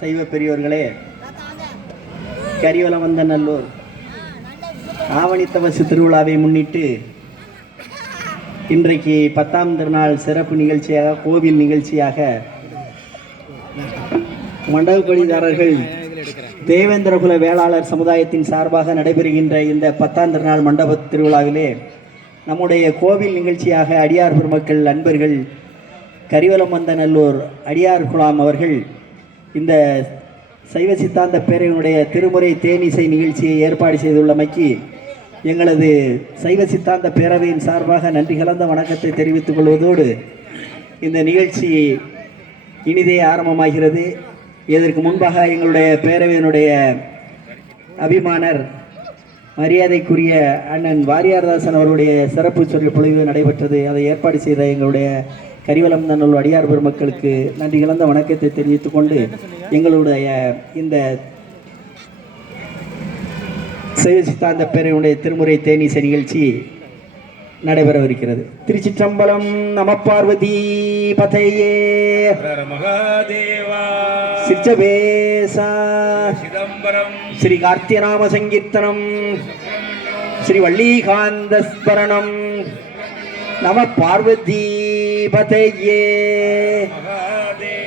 சைவ பெரியோர்களே, கரிவலவந்தநல்லூர் ஆவணித்தவசு திருவிழாவை முன்னிட்டு இன்றைக்கு 10ஆம் திருநாள் சிறப்பு நிகழ்ச்சியாக, கோவில் நிகழ்ச்சியாக மண்டப கொடிதாரர்கள் தேவேந்திரகுல வேளாளர் சமுதாயத்தின் சார்பாக நடைபெறுகின்ற இந்த 10ஆம் திருநாள் மண்டப திருவிழாவிலே நம்முடைய கோவில் நிகழ்ச்சியாக அடியார் பெருமக்கள் நண்பர்கள் கரிவலவந்தநல்லூர் அடியார் குலாம் அவர்கள் இந்த சைவ சித்தாந்த பேரவையினுடைய திருமுறை தேனிசை நிகழ்ச்சியை ஏற்பாடு செய்துள்ளமைக்கு எங்களது சைவ சித்தாந்த பேரவையின் சார்பாக நன்றி கலந்த வணக்கத்தை தெரிவித்துக் கொள்வதோடு, இந்த நிகழ்ச்சி இனிதே ஆரம்பமாகிறது. இதற்கு முன்பாக எங்களுடைய பேரவையினுடைய அபிமானர் மரியாதைக்குரிய அண்ணன் வாரியார்தாசன் அவருடைய சிறப்பு சொல் பொழிவு நடைபெற்றது. அதை ஏற்பாடு செய்த எங்களுடைய கரிவலவந்தநல்லூர் அடியார் பெருமக்களுக்கு நன்றி கலந்த வணக்கத்தை தெரிவித்துக் கொண்டு, எங்களுடைய இந்த சைவ சித்தாந்த பேரவையுடைய திருமுறை தேனிசை நிகழ்ச்சி நடைபெறவிருக்கிறது. திருச்சிற்றம்பலம். நம பார்வதி பதையே மகாதேவா. சிற்றபேசா சிதம்பரம். ஸ்ரீ கார்த்தியநாம சங்கீர்த்தனம். ஸ்ரீ வள்ளிகாந்தஸ்மரணம். நம பார்வதி பதையே மகாதேவா.